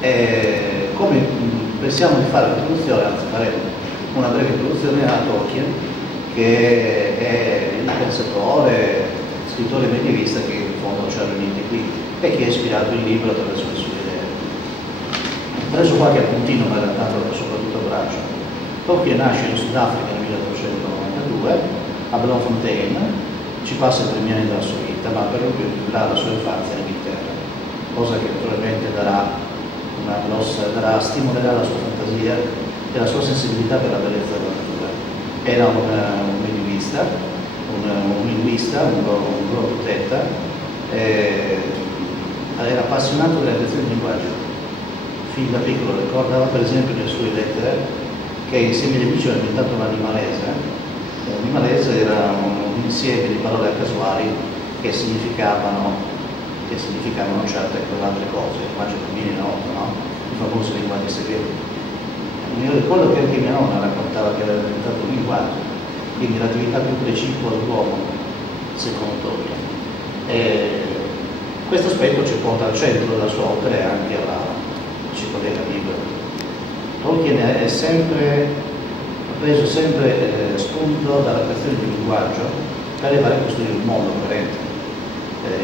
Come pensiamo di fare l'introduzione, anzi faremo una breve introduzione a Tolkien, che è il pensatore, scrittore medievista che in fondo ci ha riuniti qui e che ha ispirato il libro attraverso le sue idee. Ho preso qualche appuntino, ma in realtà soprattutto a braccio. Tolkien nasce in Sudafrica nel 1892 a Bloemfontein, ci passa i primi anni della sua vita, ma per lo più vivrà la sua infanzia in Inghilterra, cosa che naturalmente stimolerà la sua fantasia e la sua sensibilità per la bellezza della natura. Era un linguista, un globetrotter, era appassionato delle lezioni di linguaggio. Fin da piccolo ricordava per esempio nelle sue lettere che insieme agli amici aveva inventato l'animalese. L'animalese era un insieme di parole casuali che significavano certe e quelle altre cose, il linguaggio bambini è noto, no? I famosi linguaggi segreti. Mi ricordo che anche mia nonna raccontava che aveva inventato un linguaggio, quindi l'attività più precipua dell'uomo, secondo Tolkien. Questo aspetto ci porta al centro della sua opera e anche ci collega al libro. Tolkien ha preso sempre spunto dalla creazione di un linguaggio per arrivare a costruire un mondo coerente.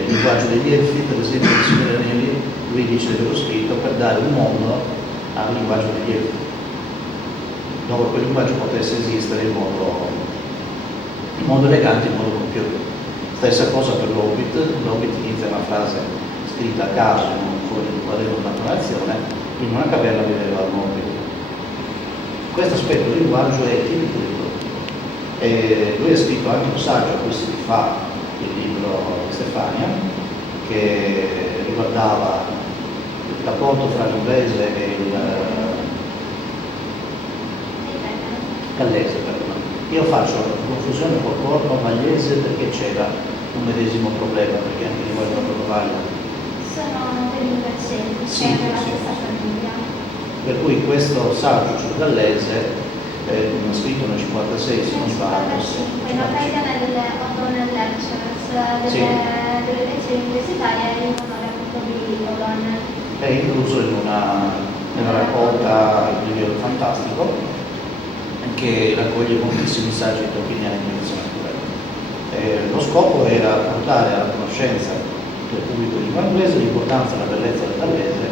Il linguaggio degli elfi, per esempio, del Signore degli Anelli, lui dice di averlo scritto per dare un mondo al linguaggio degli elfi, dove quel linguaggio potesse esistere in modo elegante, in modo compiuto. Stessa cosa per l'Hobbit. L'Hobbit inizia una frase scritta a caso in un foglio di quaderno, una narrazione, in una caverna viveva l'Hobbit. Questo aspetto del linguaggio è tipico di Tolkien. Lui ha scritto anche un saggio a cui si rifà il libro di Stefania, che riguardava il rapporto fra l'inglese e il gallese. Io faccio confusione col corpo magliese perché c'era un medesimo problema, perché anche il linguaggio della Cornovaglia sono dell'Invercenti, sì, della stessa famiglia. Per cui questo saggio sul gallese scritto nel 56, se non sbaglio. In occasione delle O'Donnell Lectures, delle lezioni universitarie in onore appunto di O'Donnell. È incluso nella raccolta Il libro fantastico, che raccoglie moltissimi saggi tolkieniani di letteratura. Lo scopo era portare alla conoscenza del pubblico di lingua inglese l'importanza e la bellezza del gallese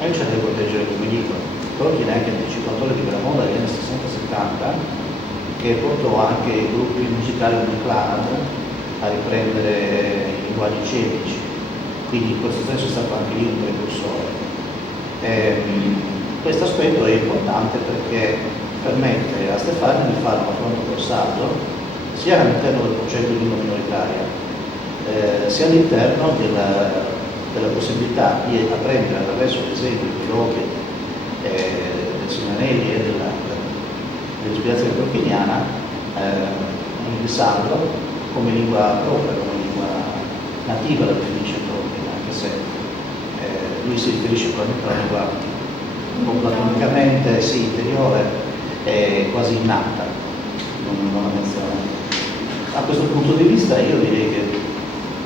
e il cervello leggere come libro. Tolkien è anche anticipatore di quella moda degli anni 60-70 che portò anche i gruppi musicali come Clan a riprendere i linguaggi celtici, quindi in questo senso è stato anche lì un precursore. Questo aspetto è importante perché permette a Stefania di fare un confronto col sardo sia all'interno del concetto di lingua minoritaria, sia all'interno della possibilità di apprendere attraverso l'esempio di Hobbit, del Signore degli Anelli e dell'ispirazione tolkieniana, il sardo come lingua propria, come lingua nativa da definisce Tolkien, anche se lui si riferisce probabilmente alla lingua platonicamente interiore e quasi innata, non la menziona. A questo punto di vista io direi che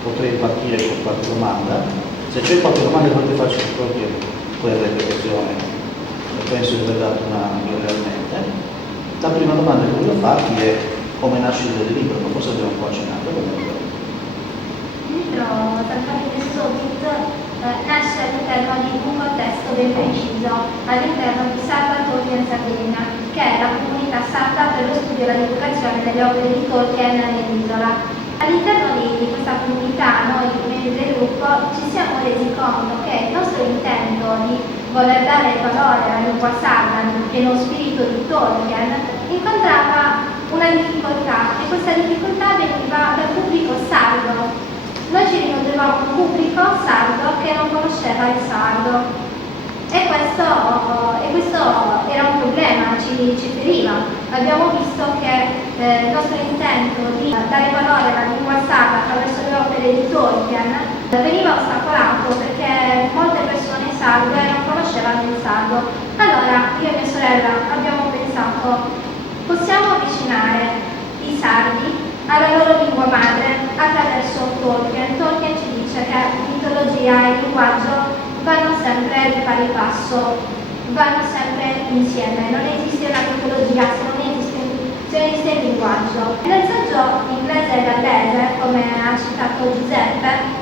potrei partire con qualche domanda. Se c'è qualche domanda che volete farci su Tolkien, poi avrete occasione, penso di aver dato una realmente. La prima domanda che voglio farti è come nasce il libro, ma forse abbiamo un po' accennato. Il libro Tartaruga e Hobbit nasce all'interno di un contesto ben preciso, all'interno di Sarda Tolkien Sardegna, che è la comunità sarda per lo studio e la divulgazione delle opere di Tolkien nell'isola. All'interno di questa comunità, noi membri del gruppo, ci siamo resi conto che il nostro intento di voler dare valore alla lingua sarda nel pieno spirito di Tolkien incontrava una difficoltà, e questa difficoltà veniva dal pubblico sardo. Noi ci rinunziavamo un pubblico sardo che non conosceva il sardo e questo era un problema, ci feriva. Abbiamo visto che il nostro intento di dare valore alla lingua sarda attraverso le opere di Tolkien veniva ostacolato perché molte persone sarde non conoscevano il sardo. Allora io e mia sorella abbiamo pensato: possiamo avvicinare i sardi alla loro lingua madre attraverso Tolkien. Tolkien ci dice che mitologia e linguaggio vanno sempre andare di pari passo, vanno sempre insieme, non esiste una tecnologia se non esiste il linguaggio. Nel saggio inglese gallese, come ha citato Giuseppe,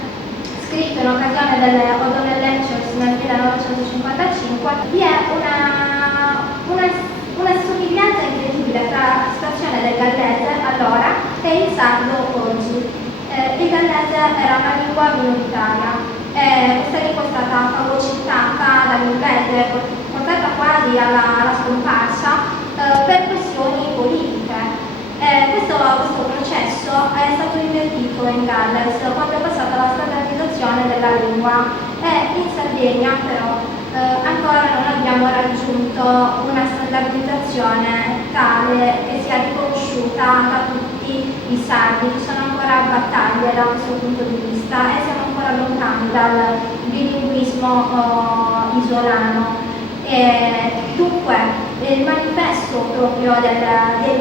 scritto in occasione delle O'Donnell Lectures nel 1955, vi è una somiglianza incredibile tra la situazione del gallese allora e il sardo oggi. Il gallese era una lingua minoritaria. Questa lingua è stata fagocitata dall'inglese, portata quasi alla scomparsa per questioni politiche. Questo processo è stato invertito in Galles quando è passata la standardizzazione della lingua e in Sardegna però ancora non abbiamo raggiunto una standardizzazione tale che sia riconosciuta da tutti i sardi. Ci sono ancora battaglie da questo punto di vista e siamo ancora lontani dal bilinguismo isolano. Dunque, il manifesto proprio del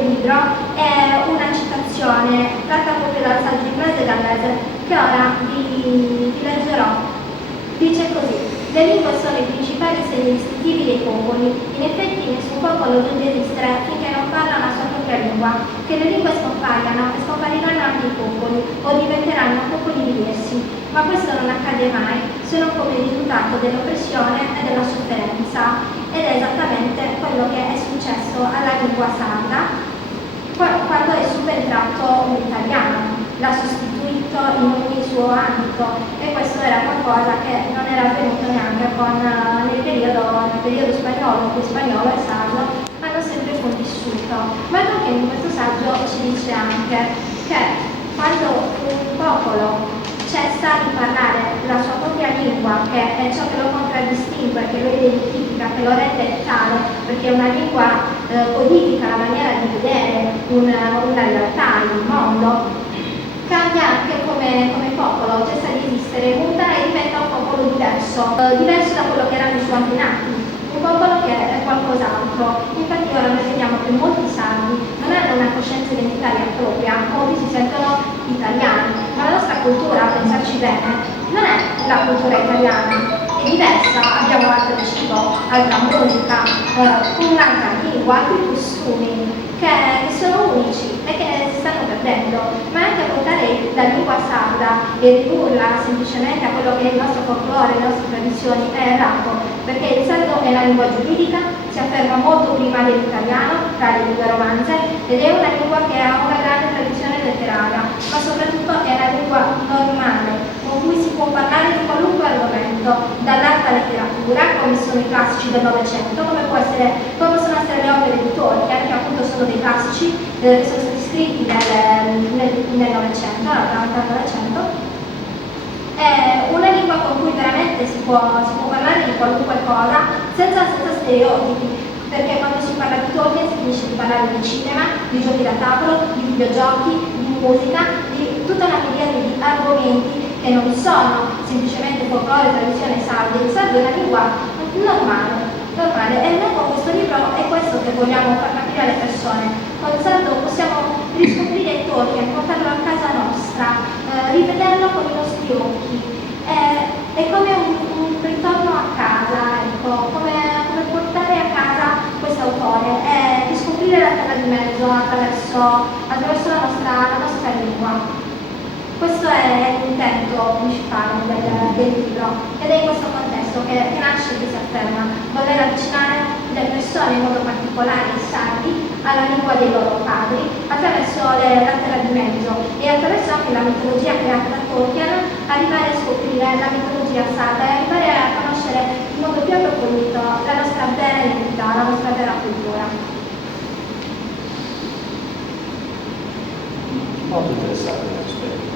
libro è una citazione tratta proprio dal saggio inglese gallese che ora vi leggerò. Dice così: le lingue sono i principali segni distintivi dei popoli. In effetti nessun popolo giunge a esistere finché non parla una sua propria lingua. Che le lingue scompaiano e scompariranno anche i popoli o diventeranno popoli diversi. Ma questo non accade mai se non come risultato dell'oppressione e della sofferenza. Ed è esattamente quello che è successo alla lingua sarda quando è subentrato l'italiano, l'ha sostituito in ogni suo ambito e questo era qualcosa che non era avvenuto neanche nel periodo spagnolo, in cui spagnolo e sardo hanno sempre convissuto. Ma Tolkien in questo saggio ci dice anche che quando un popolo cessa di parlare la sua propria lingua, che è ciò che lo contraddistingue, che lo identifica, che lo rende tale, perché una lingua codifica la maniera di vedere una realtà, il mondo, cambia anche come popolo, cessa di esistere, muta e diventa un popolo diverso da quello che erano i suoi antenati, un popolo che è qualcos'altro. Infatti ora noi vediamo che molti sardi non hanno una coscienza identitaria propria, molti si sentono italiani, ma la nostra cultura, a pensarci bene, non è la cultura italiana, è diversa, abbiamo altro cibo, altra musica, un'altra lingua, altri costumi che sono unici e che si stanno perdendo, ma anche portare la lingua sarda e ridurla semplicemente a quello che è il nostro folklore, le nostre tradizioni è errato, perché il sardo è una lingua giuridica, si afferma molto prima dell'italiano tra le lingue romanze ed è una lingua che ha una grande tradizione letteraria, ma soprattutto è una lingua normale con cui si può parlare di qualunque argomento, dall'alta letteratura, come sono i classici del Novecento, come possono essere le opere di Tolkien, che appunto sono dei classici che sono stati scritti nel Novecento, nel Novecento. È una lingua con cui veramente si può parlare di qualunque cosa senza stereotipi, perché quando si parla di Tolkien si finisce di parlare di cinema, di giochi da tavolo, di videogiochi, di musica, di tutta una miriade di argomenti che non sono semplicemente folklore, tradizione sarda. Il sardo è una lingua normale. E noi con questo libro è questo che vogliamo far capire alle persone. Con il sardo possiamo riscoprire Tolkien, portarlo a casa nostra, rivederlo con i nostri occhi. È come un ritorno a casa, ecco, come portare a casa questo autore e riscoprire la terra di mezzo attraverso la nostra lingua. Questo è l'intento principale del libro ed è in questo contesto che nasce e si afferma voler avvicinare le persone, in modo particolare i sardi, alla lingua dei loro padri attraverso la terra di mezzo e attraverso anche la mitologia creata da Tolkien, arrivare a scoprire la mitologia sarda e arrivare a conoscere in modo più approfondito la nostra vera identità, la nostra vera cultura. Molto interessante l'aspetto.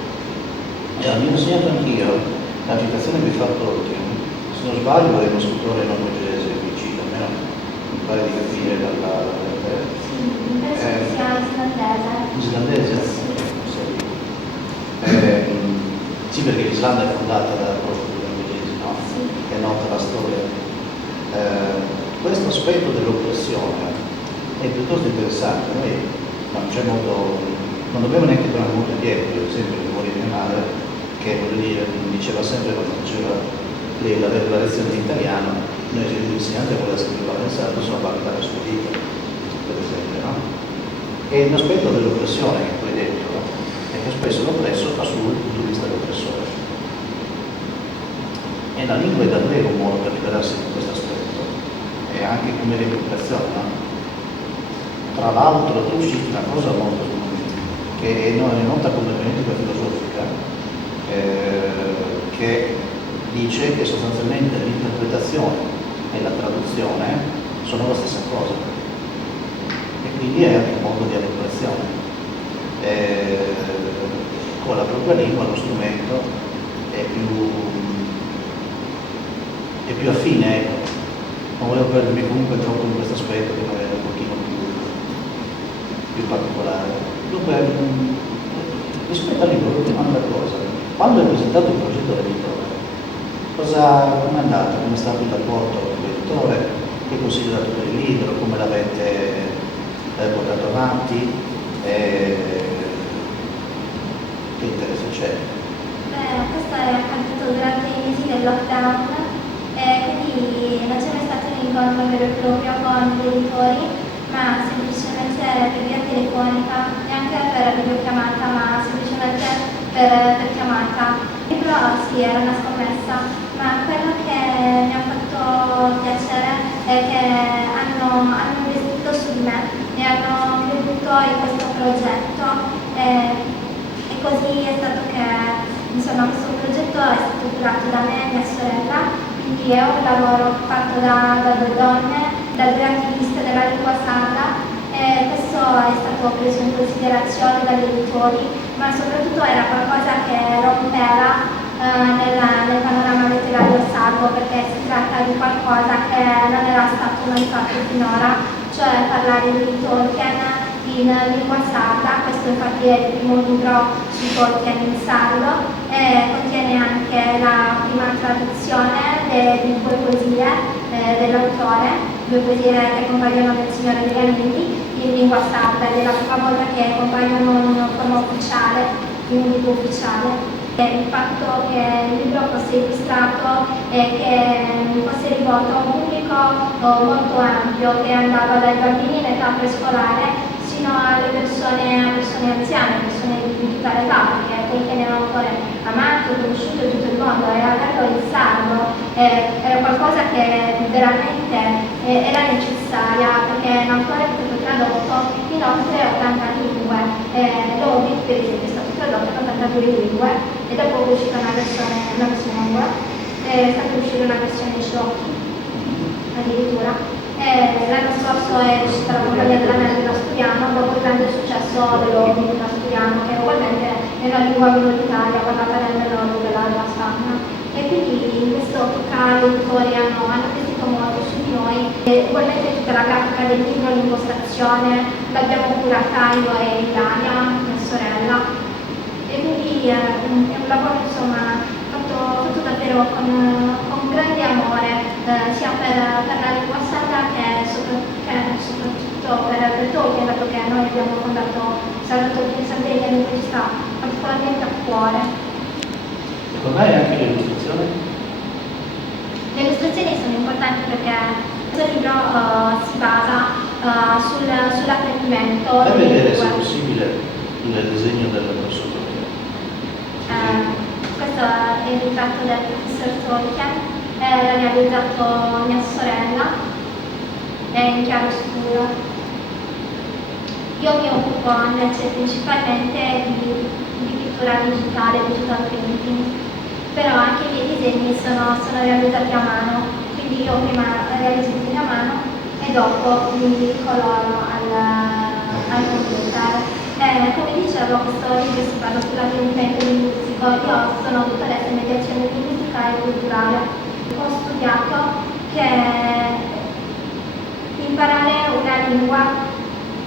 Mi ho insegnato anch'io la citazione che fa Tolkien, se non sbaglio è uno scrittore norvegese vicino, almeno mi pare di capire dalla Penso che sia islandese. islandese? Sì, perché l'Islanda è fondata da proprio norvegesi, no? Sì. È nota la storia. Questo aspetto dell'oppressione è piuttosto interessante. Noi non dobbiamo neanche tornare molto indietro, per esempio, la memoria di mia madre, che voglio dire, diceva sempre quando faceva avere la lezione in italiano, noi se l'insegnante vuole scriverla in sardo sono valutare sul dito, per esempio, no? E un aspetto dell'oppressione che tu hai detto è che spesso l'oppresso fa solo il punto di vista dell'oppressore. E la lingua è davvero un modo per liberarsi di questo aspetto, e anche come l'educazione, no? Tra l'altro tu citi una cosa molto che non è nota come genetica filosofica, che dice che sostanzialmente l'interpretazione e la traduzione sono la stessa cosa, e quindi è anche un modo di adeguazione. Con la propria lingua lo strumento è più affine, ecco. Non volevo perdermi comunque troppo in questo aspetto che magari è un pochino più particolare. Dunque, rispetto al libro, volevo dire una cosa. Quando hai presentato il progetto dell'editore, come è andato? Come è stato il rapporto con l'editore? Che consigli ha dato per il libro? Come l'avete portato avanti? Che interesse c'è? Questo è accaduto durante i mesi del lockdown, quindi non c'è mai stato un incontro vero e proprio con gli editori, ma semplicemente per via telefonica, neanche per videochiamata, ma semplicemente per chiamata. Il libro sì, era una scommessa, ma quello che mi ha fatto piacere è che hanno investito su di me e hanno creduto in questo progetto, e così è stato che insomma questo progetto è stato curato da me e mia sorella, quindi è un lavoro fatto da due donne, da due attiviste della lingua sarda, e questo è stato preso in considerazione dagli editori, ma soprattutto era qualcosa che rompeva nel panorama letterario sardo, perché si tratta di qualcosa che non era stato mai fatto finora, cioè parlare di Tolkien in lingua sarda. Questo infatti è il primo libro su Tolkien in sardo, e contiene anche la prima traduzione di due poesie dell'autore, due poesie che compaiono nel Signore degli Anelli in lingua sarda, ed è la prima volta che compaiono in forma ufficiale, in un libro ufficiale. Il fatto che il libro fosse illustrato e che fosse rivolto a un pubblico molto ampio, che andava dai bambini in età prescolare sino alle persone anziane, persone di tutta l'età, perché Tolkien era un autore amato, conosciuto in tutto il mondo, e averlo in sardo era qualcosa che veramente era necessaria, perché è un autore che è stato tradotto in oltre 80 lingue. L'Hobbit, per esempio, è stato tradotto in 82 lingue, e dopo è uscita una versione nuova, è stata uscita una versione Shocchi addirittura. L'anno scorso è uscita la Compagnia dell'Anello dell'Asturiano, dopo il grande successo dell'Hobbit dell'Asturiano, che ugualmente è una lingua minoritaria parlata nel nord della Spagna. E quindi in questo ottica gli editori hanno investito molto su di noi, e ugualmente tutta la grafica del libro, l'impostazione l'abbiamo curata io e Ilaria, mia sorella, e quindi è un lavoro insomma fatto davvero con grande amore, sia per la lingua sarda che soprattutto per Tolkien, dato che noi abbiamo fondato Sarda Tolkien Sardegna, quindi ci sta particolarmente a cuore. Secondo me anche le illustrazioni? Le illustrazioni sono importanti perché questo libro si basa sull'apprendimento. Fai vedere se è possibile il disegno del professor Tolkien. Questo è il ritratto del professor Tolkien, l'ha realizzato mia sorella, è in chiaro scuro. Io mi occupo invece principalmente di pittura digitale, digital painting, però anche i miei disegni sono realizzati a mano, quindi io prima realizzo i disegni a mano e dopo li coloro al computer. Come dicevo, questo libro si basa sull'apprendimento linguistico. Io sono dottoressa in mediazione linguistica e culturale. Ho studiato che imparare una lingua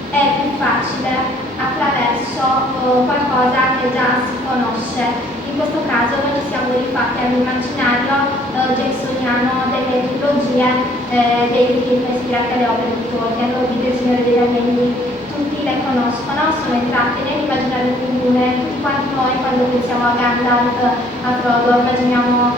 è più facile attraverso qualcosa che già si conosce. In questo caso noi ci siamo rifatti all'immaginario jacksoniano delle trilogie dei film ispirati alle opere di Tolkien, Il Signore degli Anelli. Tutti le conoscono, sono entrate nell'immaginario comune, tutti quanti noi quando quando pensiamo a Gandalf, a Frodo, immaginiamo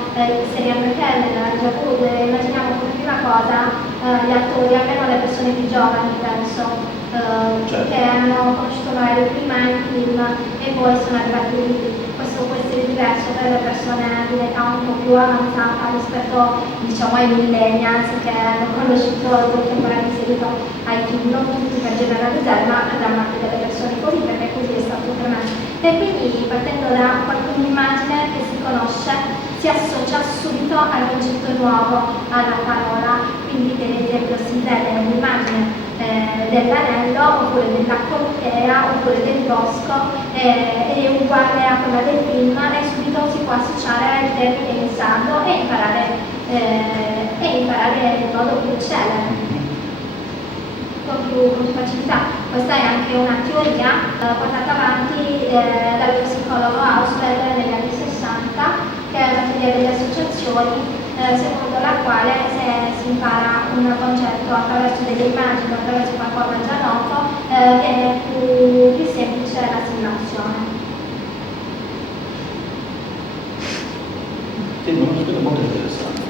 Serial McKellen, Elijah Wood, immaginiamo come prima cosa gli attori, almeno le persone più giovani penso, Certo. che hanno conosciuto magari prima il film e poi sono arrivati lì. Questo può essere diverso per le persone di un'età un po' più avanzata rispetto diciamo ai millennials che hanno conosciuto Tolkien per aver seguito ai film, non tutti per generalizzare, ma per gran parte delle persone così, perché così è stato per me. E quindi partendo da qualche immagine che si conosce si associa subito al concetto nuovo, alla parola, quindi per esempio si vede un'immagine dell'anello oppure della contea oppure del bosco ed è uguale a quella del film e subito si può associare il termine in sardo e imparare il modo più celere con più facilità. Questa è anche una teoria portata avanti dallo psicologo Auswell negli anni 60, che è una teoria delle associazioni secondo la quale se si impara un concetto attraverso delle immagini, attraverso qualcosa già noto, viene più semplice l'assimilazione. Sì, uno studio molto interessante.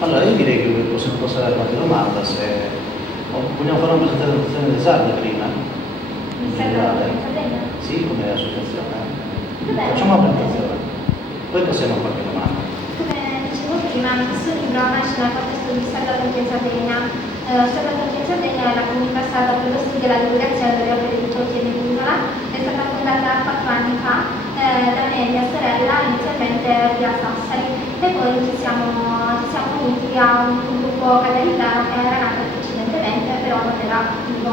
Allora, io direi che possiamo passare a qualche domanda, se vogliamo fare una presentazione del SARD prima? Mi serve la presentazione? Sì, come associazione. Vabbè. Facciamo una presentazione, poi passiamo a qualche domanda. Come dicevo prima, questo libro nasce nel contesto di Salvatore in Sardegna. Salvatore in Sardegna è la comunità sarda per lo studio e la divulgazione delle opere di Tolkien in Isola. È stata fondata 4 anni fa da me e mia sorella, inizialmente qui a Sassari, e poi ci siamo uniti a un gruppo catalitano che era nato precedentemente, però non era attivo.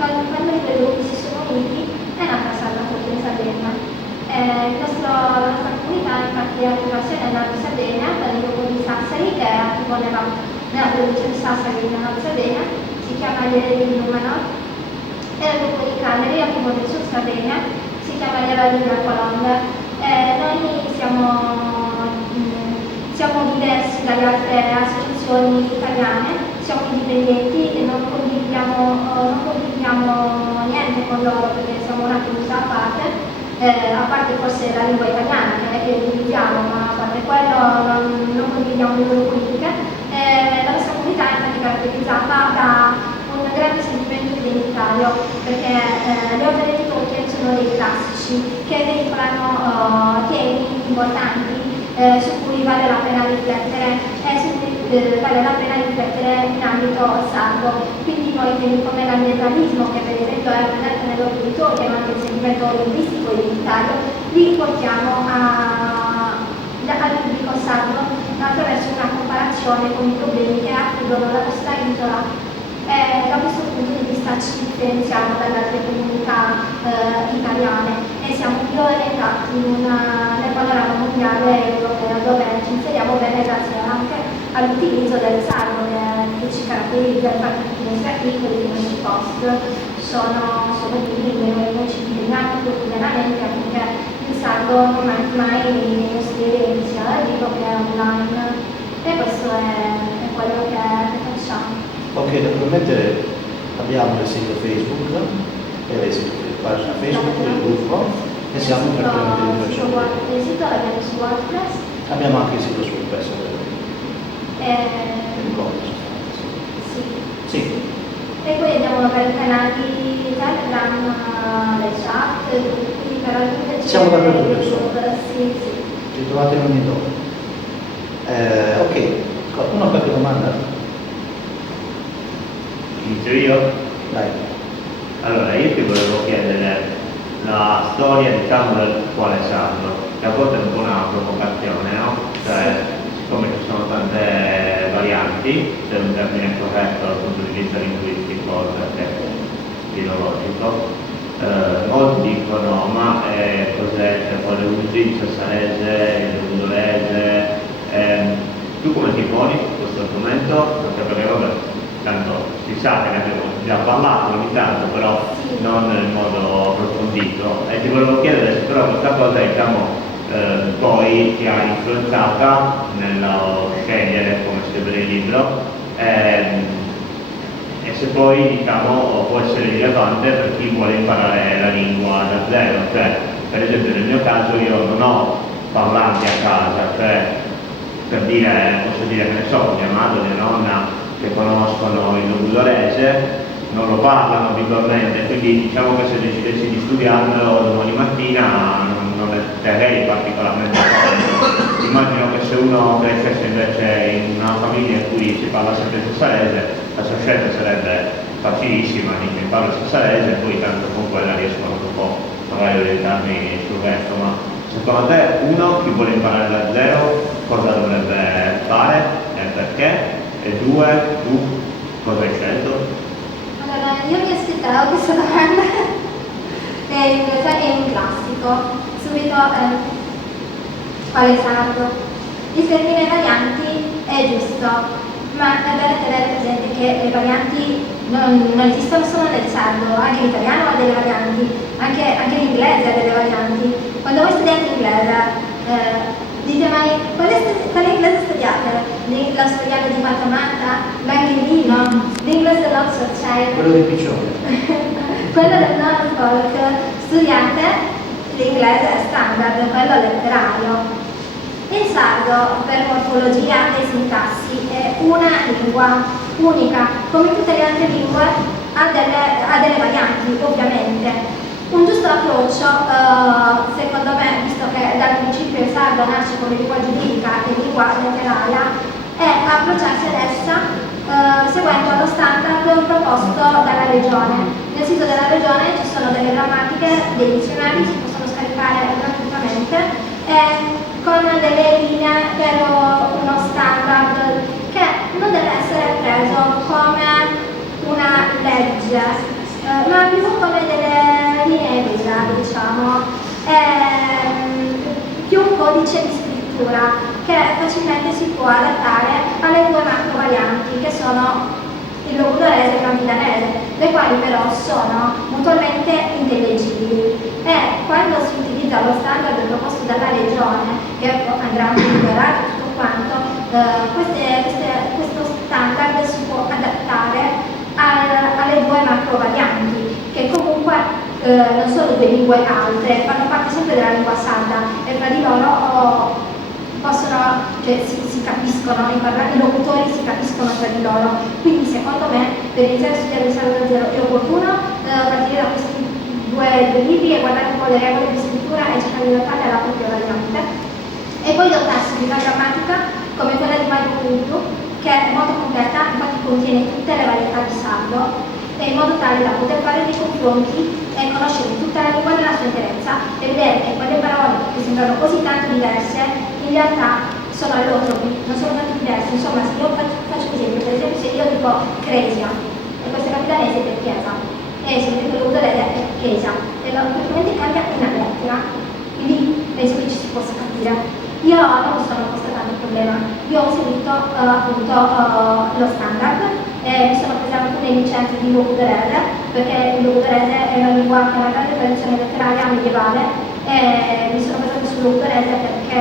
Quando i due gruppi si sono uniti è nata Salvatore in Sardegna. La nostra comunità infatti è attiva sia nel Nord Sardegna, per il gruppo di Sassari, che è attivo nella provincia di Sassari nella Nord Sardegna, si chiama gli Eredi di Numano, e il gruppo di Cagliari, attivo del Sud Sardegna, si chiama gli Eredi di Colombe. Noi siamo diversi dalle altre associazioni italiane, siamo indipendenti e non condividiamo niente con loro perché siamo una comunità a parte forse la lingua italiana che condividiamo, ma a parte quello non condividiamo le loro politiche. La nostra comunità è infatti caratterizzata da un grande sentimento identitario, perché le opere di Tolkien sono dei classici che veicolano temi importanti su cui vale la pena riflettere e su cui vale la pena riflettere in ambito sardo. Quindi noi temi come l'ambientalismo, che per esempio è presente nell'opera di Tolkien, ma anche il sentimento linguistico e identitario, li portiamo al pubblico sardo attraverso una comparazione con i problemi che affliggono la nostra isola. Da questo punto di vista ci differenziamo dalle altre comunità italiane e siamo più orientati nel panorama mondiale europeo, dove ci inseriamo bene grazie anche all'utilizzo del sardo che ci caratterizza. Infatti tutti i nostri articoli, i nostri post sono bilingue, noi ci impegniamo quotidianamente affinché il sardo non manchi mai nei nostri eventi sia dal vivo che online, e questo è quello che facciamo. Ok, naturalmente abbiamo il sito Facebook, la pagina Facebook, il gruppo, e siamo praticamente diversi. Il sito l'abbiamo su WordPress. Abbiamo anche il sito su WordPress. Sì. Sì. E poi abbiamo vari canali Telegram, le chat, gruppi per aggiungere. Siamo dappertutto, insomma. Sì. Ci trovate in ogni dove. Ok, qualcuno ha qualche domanda? Inizio io? Dai. Allora, io ti volevo chiedere la storia, diciamo, del quale sardo, che a volte è un po' una provocazione, no? Cioè, siccome ci sono tante varianti, se è un termine corretto dal punto di vista linguistico, oltre che filologico, molti dicono, ma cos'è, cioè, il sassarese, il lundolese, tu come ti poni su questo argomento? Perché vabbè, tanto si sa che ne abbiamo già parlato ogni tanto, però non in modo approfondito, e ti volevo chiedere se però questa cosa, diciamo, poi ti ha influenzata nello scegliere come scrivere il libro, e se poi, diciamo, può essere rilevante per chi vuole imparare la lingua dal zero, cioè per esempio nel mio caso io non ho parlanti a casa, cioè per dire, posso dire che ne so, mia madre, mia nonna che conoscono il logudorese non lo parlano abitualmente, quindi diciamo che se decidessi di studiarmelo domani mattina non ne terrei particolarmente conto. Immagino che se uno crescesse invece in una famiglia in cui si parla sempre il sassarese, la sua scelta sarebbe facilissima, dice imparo il sassarese e poi tanto con quella riescono un po' magari a orientarmi sul resto, ma secondo te uno che vuole imparare da zero cosa dovrebbe fare e perché? E due, tu cosa hai scelto? Allora, io mi aspettavo questa domanda in realtà è un classico, subito quale sardo. Il termine varianti è giusto, ma dovete avere presente che le varianti non esistono solo nel sardo, anche in italiano ha delle varianti, anche l'inglese ha delle varianti. Quando voi studiate inglese, dite mai quale inglese studiate? Lo studiate di Matamata, l'anglino, l'inglese dell'Oxfordshire, Quello di Piccione. quello del Norfolk, studiate l'inglese standard, quello letterario. Il sardo per morfologia e sintassi è una lingua unica, come tutte le altre lingue ha delle varianti ovviamente. Un giusto approccio, secondo me, visto che dal principio il sardo nasce come lingua giuridica e lingua letteraria, è approcciarsi ad essa seguendo lo standard proposto dalla regione. Nel sito della regione ci sono delle grammatiche, dei dizionari, si possono scaricare gratuitamente con delle linee per uno standard che non deve essere preso come una legge, ma più come delle linee guida, diciamo, più un codice di scrittura che facilmente si può adattare alle due macro varianti che sono il logudorese e il campidanese, le quali però sono mutualmente intellegibili e quando si utilizza lo standard proposto dalla regione, che andrà a migliorare tutto quanto, questo standard si può adattare alle due macro varianti, che comunque non sono due lingue altre, fanno parte sempre della lingua sarda e fra di loro possono, cioè si capiscono, i locutori si capiscono tra di loro. Quindi secondo me per iniziare a studiare il sardo da zero è opportuno partire da questi due libri e guardare un po' le regole di scrittura e cercare di adattarle alla propria variante. E poi dotarsi di una grammatica come quella di Mario Punto, che è molto completa, infatti contiene tutte le varietà di sardo, in modo tale da poter fare dei confronti e conoscere tutta la lingua nella sua interezza e vedere che quelle parole che sembrano così tanto diverse in realtà sono allotropi, non sono tanto diverse. Insomma, se io faccio esempio, per esempio se io dico Cresia e questo è capitanese è chiesa e se io dico logudorese è chiesa e praticamente cambia una lettera, quindi penso che ci si possa capire. Io non mi sono posta tanto il problema, io ho seguito appunto lo standard e mi sono presa alcune licenze di logudorese perché il logudorese è una lingua che ha una grande tradizione letteraria medievale e mi sono basata sul logudorese perché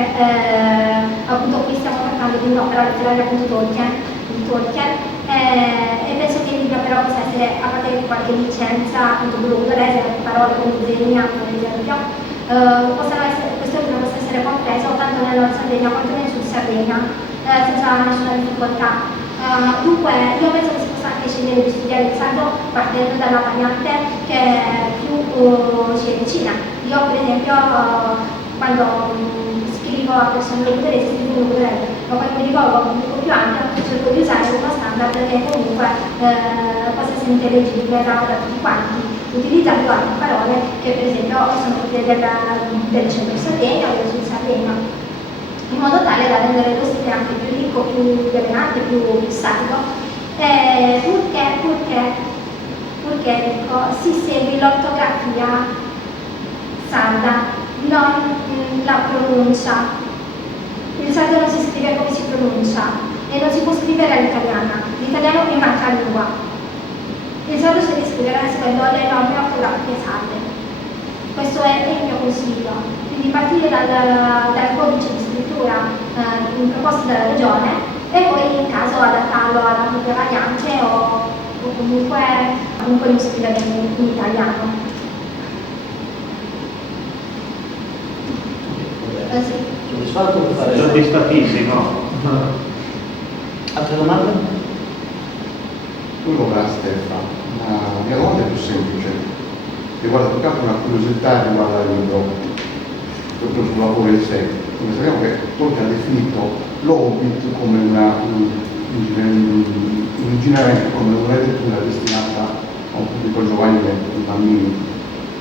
appunto qui stiamo trattando di un'opera letteraria appunto Tolkien e penso che in Libia però possa essere, a parte qualche licenza appunto di logudorese, parole come Zenia per esempio, questo libro possa essere compreso tanto nella Sardegna quanto nel Sud Sardegna senza nessuna difficoltà. Dunque io penso che si possa anche scegliere di studiare il sardo partendo dalla variante che più ci è vicina. Io per esempio quando scrivo a persone logudoresi scrivo logudorese, ma quando mi rivolgo a un pubblico più ampio cerco di usare uno standard che comunque possa essere intelligibile da tutti quanti, utilizzando anche parole che per esempio sono proprie del centro Sardegna o del Sud Sardegna, in modo tale da rendere lo stile anche più ricco, più elegante, più statico, purché ecco, si segue l'ortografia sarda, non la pronuncia. Il sardo non si scrive come si pronuncia e non si può scrivere all'italiana. L'italiano è un'altra lingua. Il sardo si deve scrivere seguendo le norme ortografiche sarde. Questo è il mio consiglio. Quindi partire dal codice di scrittura proposto dalla regione e poi in caso adattarlo alla propria variante o comunque lo scrivere in italiano. Sì. Soddisfatto per fare? Soddisfattissimo. Altre domande? Tu lo vorrà Stefano, ma la mia domanda è più semplice, riguarda più che altro una curiosità riguardo al libro, proprio sul lavoro in sé. Come sappiamo che Tolkien ha definito l'Hobbit come originariamente come una lettura destinata a un pubblico giovanile, ai bambini.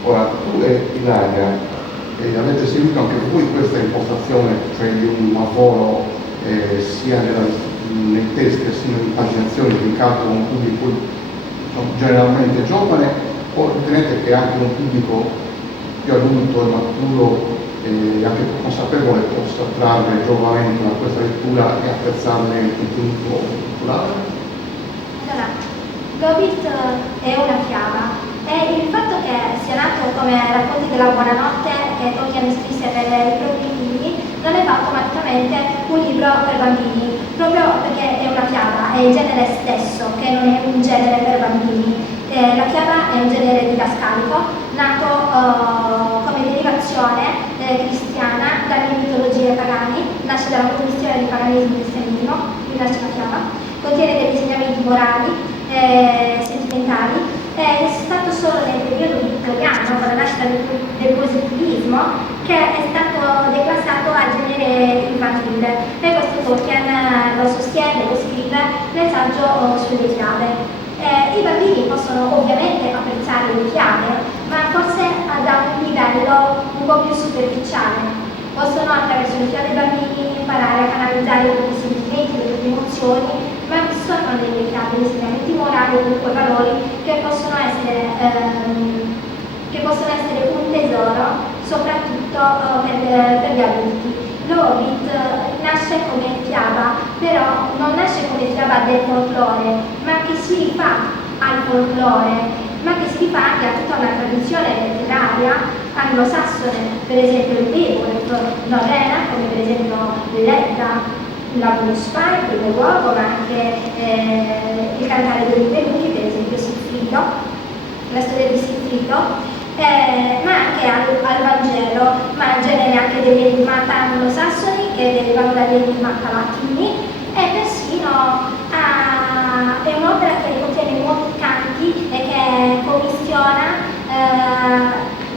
Ora, tu e Ilaria avete seguito anche voi questa impostazione, cioè di un lavoro sia nei testi sia nell'impaginazione dedicato a un pubblico generalmente giovane, o ritenete che anche un pubblico più adulto e maturo e anche più consapevole possa trarre giovamento da questa lettura e apprezzarne il contenuto culturale? Allora, l'Hobbit è una fiaba e il fatto che sia nato come racconti della buonanotte che Tolkien scrisse per i propri figli non ne fa automaticamente un libro per bambini, proprio perché è una fiaba, è il genere stesso che non è un genere per bambini. La fiaba è un genere didascalico nato come derivazione cristiana dalle mitologie pagane, nasce dalla commistione di paganesimo e cristianesimo, qui nasce la fiaba, contiene degli insegnamenti morali, sentimentali. È stato solo nel periodo vittoriano, con la nascita del positivismo, che è stato declassato a genere infantile, e questo Tolkien lo sostiene, lo scrive nel saggio sulle fiabe. I bambini possono ovviamente apprezzare le fiabe, ma forse da un livello un po' più superficiale. Possono attraverso le fiabe dei bambini imparare a canalizzare i propri sentimenti, le proprie emozioni, ma vi sono delle fiabe, degli insegnamenti morali o comunque valori che possono essere un tesoro, soprattutto per gli adulti. L'Hobbit nasce come fiaba, però non nasce come fiaba del folklore, ma che si rifà al folklore, ma che si rifà anche a tutta una tradizione letteraria anglosassone, per esempio il Beowulf, norrena, come per esempio l'Edda, la Bonus Spike, il Uovo, ma anche il Cantare dei Libelluti, per esempio Sigfrido, la storia di Sigfrido, ma anche al Vangelo, ma in genere anche degli enigmata anglosassoni che derivano dagli enigmata latini, e persino è un'opera che contiene molti canti e che commistiona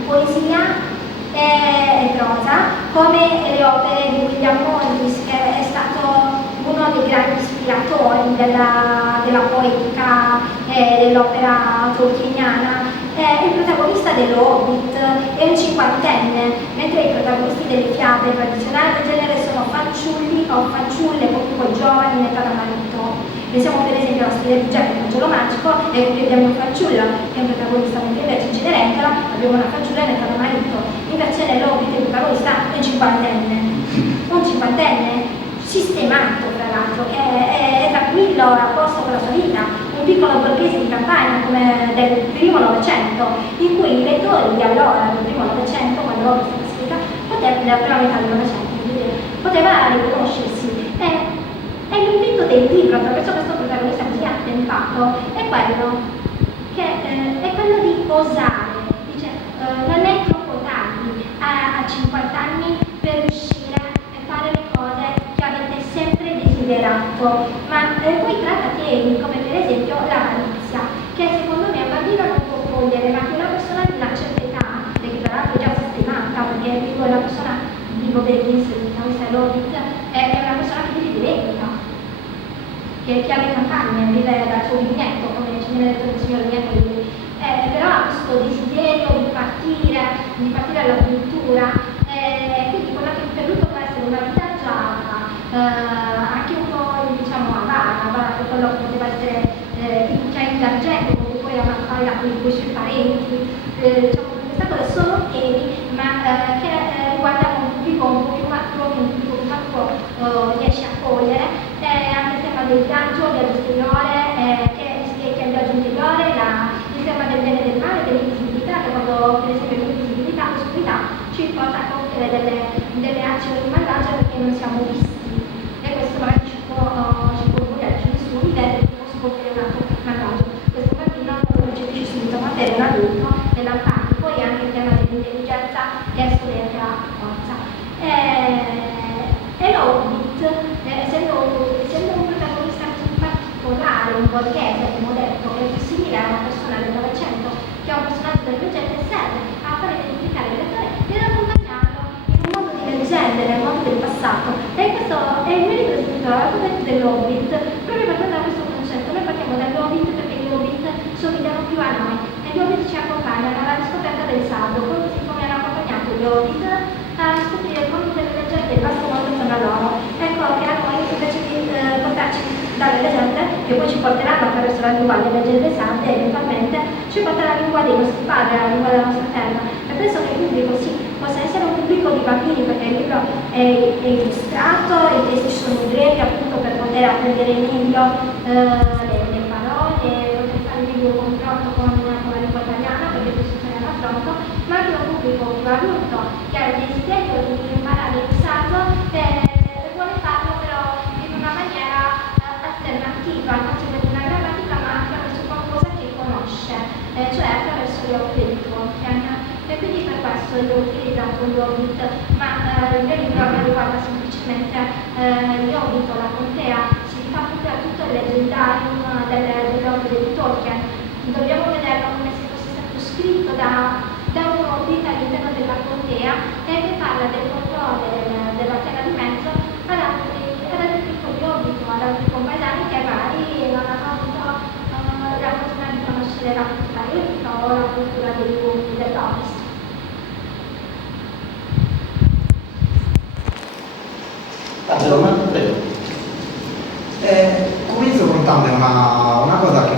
poesia e prosa, come le opere di William Morris, che è stato uno dei grandi ispiratori della poetica e dell'opera tolkieniana. Il protagonista dell'Hobbit è un cinquantenne, mentre i protagonisti delle fiabe tradizionali del genere sono fanciulli o fanciulle, comunque giovani in età da marito. Pensiamo per esempio alla storia di Jack, il angelo magico, e qui abbiamo un fanciullo che è un protagonista, mentre invece in Cenerentola abbiamo una fanciulla in età da marito. Invece nell'Hobbit il protagonista è un cinquantenne sistemato, tra l'altro, che è tranquillo, a posto con la sua vita, un piccolo borghese di campagna come del primo Novecento, in cui i lettori di allora, del primo Novecento, quando l'opera è stata scritta, nella prima metà del Novecento, poteva riconoscersi. E l'invito del libro, attraverso questo protagonista così attempato, è quello di osare. Dice, non è troppo tardi a 50 anni per riuscire a fare le cose che avete sempre desiderato, ma poi tratta temi come per esempio la malizia, che secondo me un bambino non può cogliere, ma che una persona di una certa età, che tra l'altro è già sistemata, perché dico, è una persona vivo Baggins, questa l'Hobbit, è una persona che vive di vendita, che ha le campagne, vive dal suo vignetto, come ci viene detto il signor Vignetto, però ha questo desiderio di partire all'avventura, quindi quella che per lui può essere una vita agiata, anche un po' diciamo avara, che quello che poteva essere il cucchiaio d'argento, come poi era una falla con i suoi parenti, diciamo, queste cose sono temi, ma che riguardano un pubblico un po' più maturo, che un pubblico più maturo riesce a cogliere, anche il tema del viaggio ulteriore, che è il viaggio interiore, il tema del bene e del male, dell'invisibilità, che quando per esempio l'invisibilità, l'oscurità ci porta a compiere delle azioni di malvagio perché non siamo visti, e questo magari ci può portare su un livello che può scoprire un altro malvagio. Questo bambino non lo recepisce subito, ma per un adulto nell'empatico, e anche il tema dell'intelligenza che esplode a forza. Hobbit, essendo un protagonista così particolare, un borghese, abbiamo detto, che è simile a una persona del Novecento, che è un personaggio del presente, serve a far identificare il lettore e ad accompagnarlo in un mondo di leggende, nel mondo del passato. E questo è il merito dell'Hobbit, proprio per tornare a questo concetto. Noi partiamo dall'Hobbit perché gli Hobbit somigliano più a noi e gli Hobbit ci accompagnano alla riscoperta del sardo, così come hanno accompagnato gli Hobbit a scoprire il mondo delle leggende e il vasto mondo intorno a loro. Ecco che a noi, invece di portarci dalle leggende, che poi ci porteranno attraverso la lingua delle leggende sarde, eventualmente ci porterà la lingua dei nostri padri, la lingua della nostra terra. E penso che il pubblico sì, possa essere un pubblico di bambini, perché il libro è illustrato, i testi sono brevi appunto per poter apprendere meglio le parole, poter fare meglio il confronto con la lingua italiana, perché questo c'è nell'affronto, ma anche un pubblico più adulto che ha il desiderio di imparare il sardo e vuole farlo però in una maniera alternativa, non seguendo una grammatica ma attraverso qualcosa che conosce, cioè attraverso le opere di Tolkien. E quindi per questo io ho utilizzato gli Hobbit, ma il mio libro non riguarda semplicemente gli Hobbit o la contea, si fa tutto il leggendarium delle opere di Tolkien. Dobbiamo vederlo come se fosse stato scritto da un Hobbit all'interno della contea e che parla del controllo della terra di mezzo ad altri piccoli Hobbit o ad altri compaesani che magari non hanno avuto la fortuna di conoscere la cultura elfica o la cultura degli uomini dell'Ovest. Prego. Comincio contando una cosa che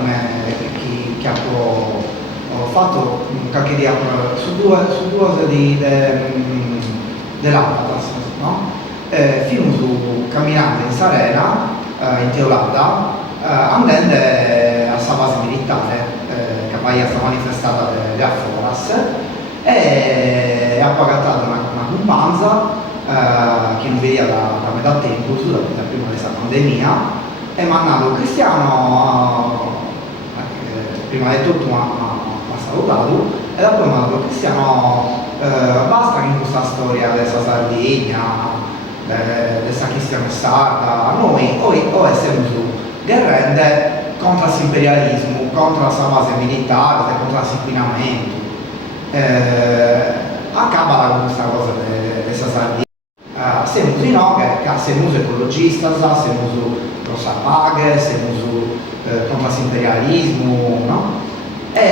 ho fatto qualche dia su due dell'Atlas, no? Film su camminando in Sarena, in Teolada, andando a sta base militare, che poi è stata manifestata da Foras, e ha pagato una companza che non veniva da metà tempo, da prima della pandemia, e mi ha mandato un cristiano, prima di tutto mi ha salutato, e dopo mi ha detto cristiano, basta che in questa storia della Sardegna, della cristiana sarda, noi o siamo su guerrende contro l'imperialismo, contro la base militare, contro l'inquinamento. Acaba con questa cosa della Sardegna. Siamo di no, che siamo ecologistas, siamo pro paghe, siamo contro l'imperialismo, no? E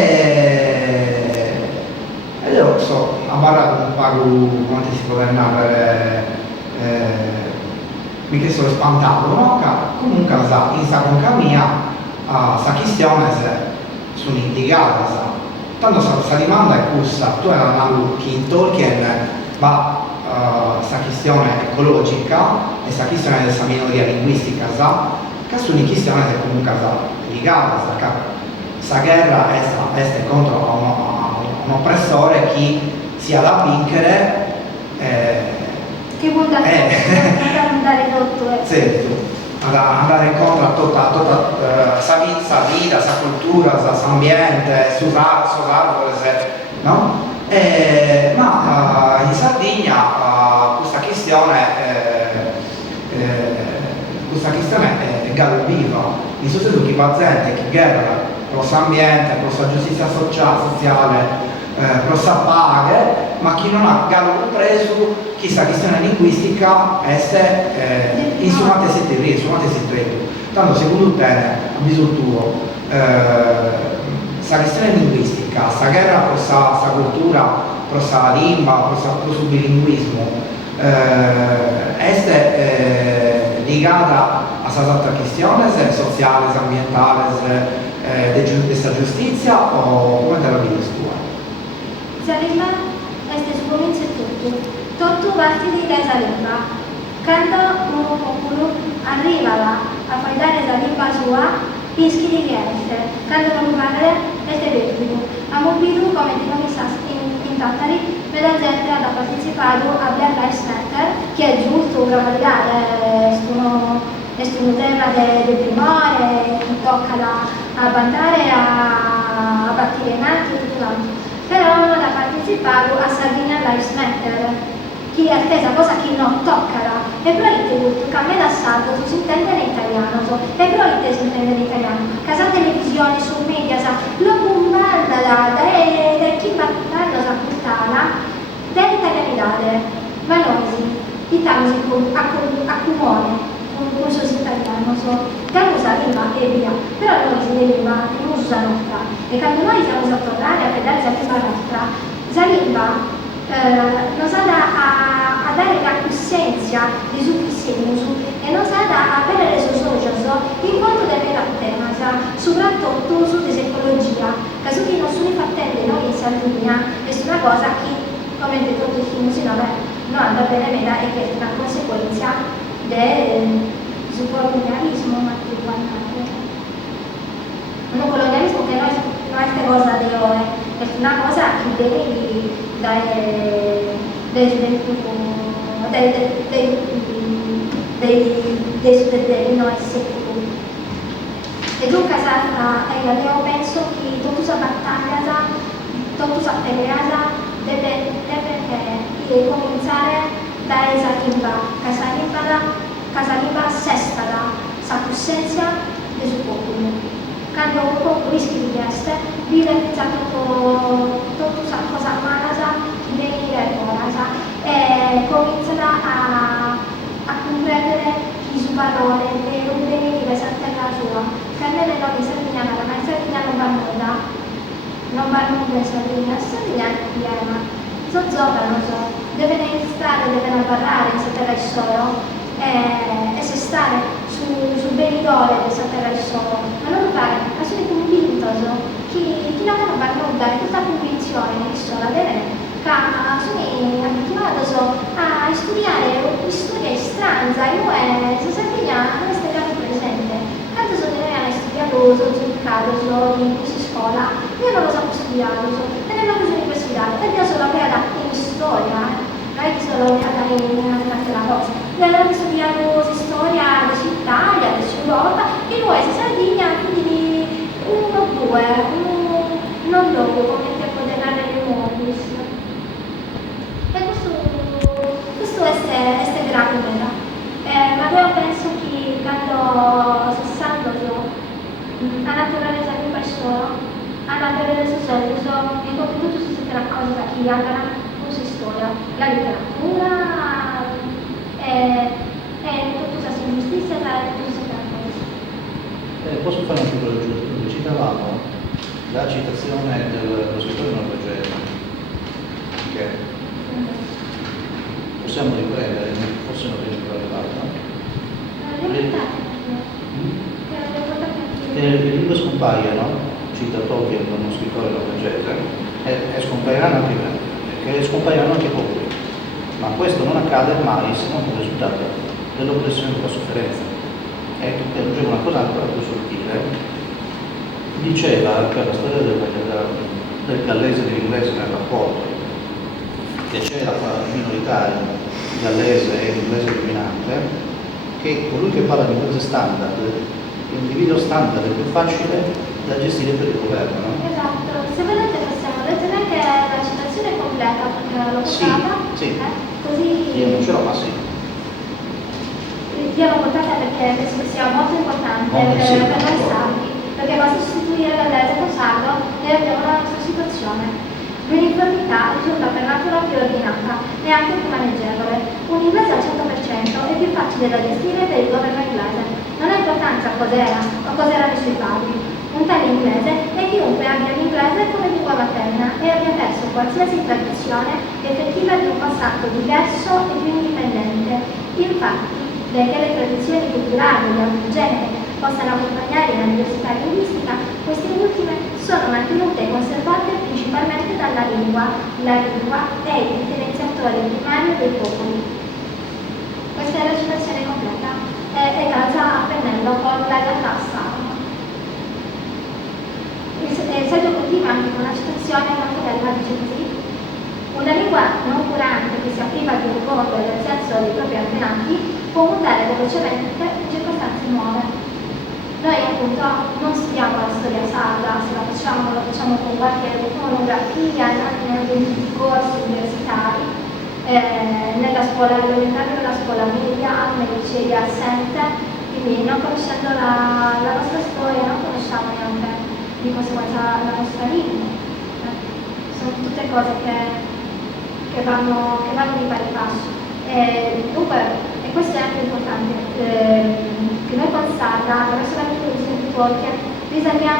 io so, a barra un pago come si può governare, mi sono spantato, no? Comunque in questa mia, questa questione sono indicata, tanto questa domanda è questa, tu hai andato che in Tolkien va questa questione ecologica e questa questione della minoria linguistica, che sono questioni che comunque legate, questa guerra è contro un oppressore che si ha da vincere. Che vuol andare dotto? Sì, andare incontro a tutta sa vita, sa cultura, sa ambiente, sus árvores, no? Ma in Sardegna questa questione è gallo viva, in sostanza che va gente che guerra per l'ambiente, per la giustizia sociale, per la paghe, ma chi non ha gallo compreso che questa questione linguistica è in sumate settori. Tanto secondo te, a bisogno tuo, questa questione linguistica, questa guerra per questa cultura, per questa lingua, per questo bilinguismo, è legata a questa altra questione, sociale, ambientale, di questa giustizia, o come te la vedi tu? Zalimba este su comienzo tutto parte di Zalimba. Quando un popolo arriva a parlare la lingua sua, iscriversi. Quando non parla, è vertigo. A Mobilu, come dicono in Tattari, la gente ha partecipato a Black Lives Matter, che è giusto grammaticare, è un tema del primore, che tocca a bandare, a partire in alto e tutto quanto. Però non ha partecipato a Sardegna Lives Matter, chi è attesa cosa chi non toccala. E proite tutto, camme da saldo, si intende in italiano, e proite si intende in italiano. Casa televisione, su media, lo bombanda da chi battanno sa puttana, dell'italianità, ma noi italiani accumone un corso italiano, che usa lingua e via, però noi si lingua non usano nostra, e quando noi siamo a tornare a vedere la lingua nostra, la lingua nos ha a dare la coscienza di su chi siamo e nos ha a avere le società in quanto deve la tema, soprattutto su psicologia, caso che non sono fattende noi in Sardegna è una cosa che, come ho detto tutti, non anda bene meda e che è una conseguenza del colonialismo, ma più guardate. Un colonialismo che non è questa cosa di ore, è una cosa che viene dei suddettori, no, e dunque io penso che tutta questa battaglia, tutta questa pelea deve cominciare da esa lingua, casa lingua sesta la coscienza del suo popolo. Quando un popolo rischia di essere, vive già tutta questa cosa mala, viene ora, e comincia a comprendere i suoi parole, le rubine di Santa sua. Quando le donne sardignane, ma in Sardegna non vanno in Sardegna è piena. Giovani, devono stare, devono parlare in Santa solo e se stare sul venitore di Santa solo, ma non fare, ma sono convinto che non vanno a dare tutta convinzione che sono deve sono abituato a studiare storia stranza, io se Sardegna non stiamo presente. Tanto sono studiato, sono giocato in questa scuola, io non lo so studiare, e nella cosa università, e io sono laureata in storia, non è che sono laureata in un'altra cosa. Io ho studiato storia dell'Italia, dell'Europa, e noi in Sardegna, quindi uno o due, non dopo, come tempo dell'anno di Morris. E questo è grave, ma io penso che quando si sanno a naturalezza di persona, a naturalezza di solito, in tutto si sente la cosa che hanno questa storia, la letteratura e tutta questa ingiustizia e tutte queste cose. Posso fare un piccolo aggiunto? Citavamo la citazione dello scrittore norvegese, che possiamo riprendere, forse non riesco a riparare, le lingue scompaiono, cita Tolkien come uno scrittore norvegese, e scompairanno anche popoli, ma questo non accade mai se non come risultato dell'oppressione e della sofferenza. E aggiungevo una cosa ancora più sottile, diceva per la storia del gallese e dell'inglese nel rapporto, che c'era tra minoritario gallese e inglese dominante, che colui che parla di inglese standard, l'individuo standard è più facile da gestire per il governo, no? Esatto, se volete possiamo leggere anche la citazione completa perché l'ho portata. Sì. Così Io non ce l'ho, ma sì. Io l'ho portata perché penso che sia molto importante per noi sardi, perché basta sostituire la legge con sardo e abbiamo la nostra situazione. L'uniformità risulta per natura più ordinata e anche più maneggevole. Un inglese al 100% è più facile da gestire per il governo inglese. Non ha importanza cos'era o cos'erano i suoi padri. Un tale inglese è chiunque abbia l'inglese come lingua materna e abbia perso qualsiasi tradizione effettiva di un passato diverso e più indipendente. Infatti, benché le tradizioni culturali di altri generi possano accompagnare la diversità linguistica, queste ultime sono mantenute e conservate principalmente dalla lingua. La lingua è il differenziatore primario dei popoli. Questa è la citazione completa, è casa a pennello con la tassa. Il saggio continua anche con una citazione molto bella, dice così: una lingua non curante che sia priva di ricordo e del senso dei propri antenati può mutare velocemente in circostanze nuove. Noi appunto non studiamo la storia sarda, se la facciamo con qualche monografia, in dei corsi universitari, nella scuola elementare, nella scuola media, nei licei è assente, quindi non conoscendo la nostra storia non conosciamo neanche di conseguenza la nostra lingua. Sono tutte cose che vanno di pari passo. Dunque, e questo è anche importante, che noi con Sarda, attraverso la mitologia di Tolkien, bisogna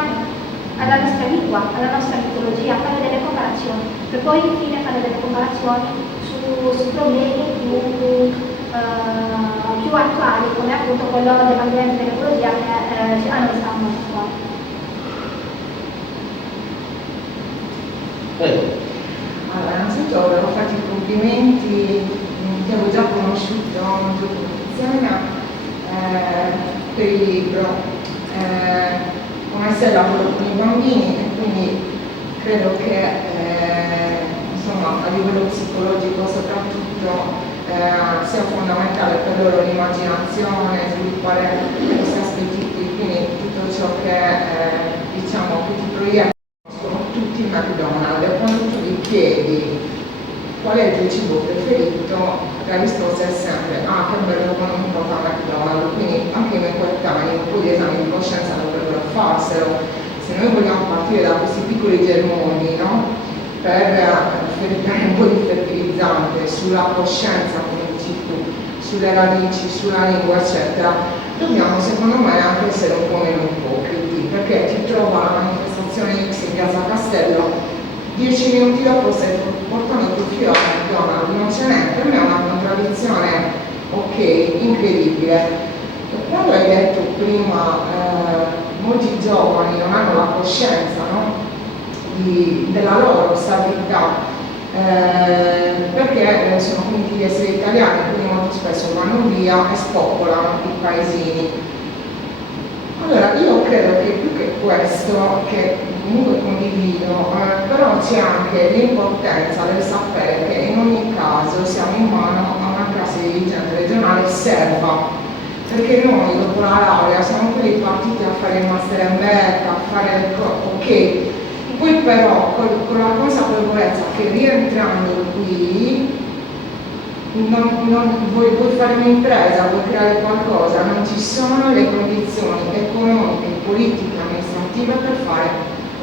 alla nostra lingua, alla nostra mitologia, fare delle comparazioni, per poi infine fare delle comparazioni su problemi più attuali, come appunto quello dell'ambiente e dell'ecologia che a noi sta molto fuori. Prego. Allora, innanzitutto volevo farti i complimenti, ti avevo già conosciuto molto Tiziana per il libro. Come se lavoro con i bambini e quindi credo che insomma, a livello psicologico soprattutto sia fondamentale per loro l'immaginazione, sviluppare questi aspetti qui, quindi tutto ciò che diciamo che ti proiettano sono tutti McDonald's e quando tu gli chiedi qual è il tuo cibo preferito, la risposta è sempre che bello quando mi porta a McDonald's, quindi anche i coetanei un po' di esami di coscienza dovrebbero farselo. Se noi vogliamo partire da questi piccoli germogli, no? Per dare un po' di fertilizzante sulla coscienza, come dici tu, sulle radici, sulla lingua, eccetera, dobbiamo secondo me anche essere un po' meno ipocriti, perché ti trova la manifestazione X in Piazza Castello, 10 minuti dopo stai portando il tuo figlio a McDonald's, non ce n'è, per me è una contraddizione, ok, incredibile. Quando hai detto prima, molti giovani non hanno la coscienza, no? Della loro stabilità, perché sono convinti di essere italiani, quindi molto spesso vanno via e spopolano i paesini. Allora, io credo che più che questo, che comunque condivido, però c'è anche l'importanza del sapere che in ogni caso siamo in mano a una classe dirigente regionale serva, perché noi dopo la laurea siamo quelli partiti a fare il master MBA, a fare le cose, ok, poi però con la consapevolezza che rientrando qui vuoi fare un'impresa, vuoi creare qualcosa, non ci sono le condizioni economiche, politiche, amministrative per fare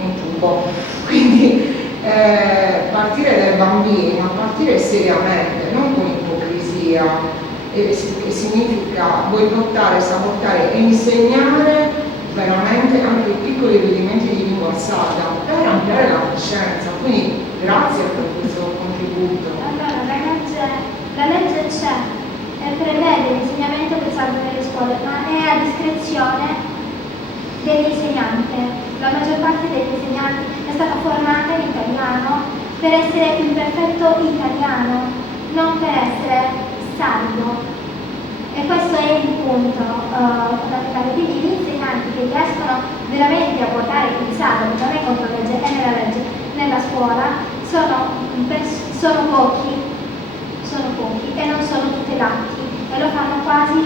un tubo. Quindi partire dai bambini, ma partire seriamente, non con ipocrisia, che significa boicottare, sabotare e insegnare veramente anche i piccoli rudimenti di lingua sarda per ampliare la coscienza. Quindi grazie per questo contributo. Allora, la legge c'è e prevede l'insegnamento del sardo nelle scuole, ma è a discrezione dell'insegnante. La maggior parte degli insegnanti è stata formata in italiano per essere il perfetto italiano, non per essere sardo. E questo è il punto fondamentale. Quindi gli insegnanti che riescono veramente a portare il sardo, non è contro la legge, è nella legge, nella scuola, sono pochi e non sono tutelati e lo fanno quasi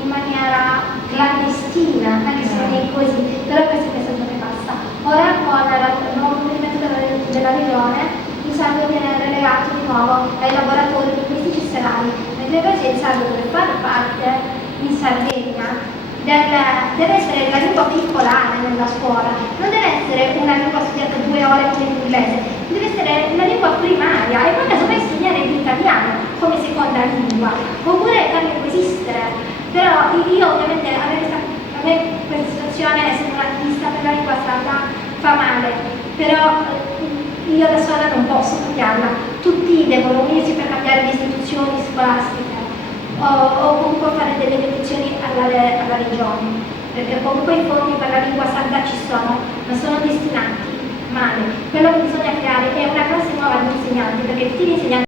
in maniera clandestina, anche se non è così, però questo è ciò che basta. Ora con il nuovo provvedimento della regione il sardo viene relegato di nuovo ai laboratori linguistici serali, mentre invece il sardo deve fare parte in Sardegna deve essere la lingua piccolare nella scuola, non deve essere una lingua studiata 2 ore come l'inglese, deve essere una lingua primaria e poi casomai studiare l'italiano come seconda lingua, oppure farlo coesistere. Però io ovviamente a me questa situazione, essendo un attivista per la lingua sarda, fa male, però io da sola non posso cambiarla, tutti devono unirsi per cambiare le istituzioni scolastiche o comunque fare delle petizioni alla regione, perché comunque i fondi per la lingua sarda ci sono, ma sono destinati male. Quello che bisogna creare è una classe nuova di insegnanti, perché tutti gli insegnanti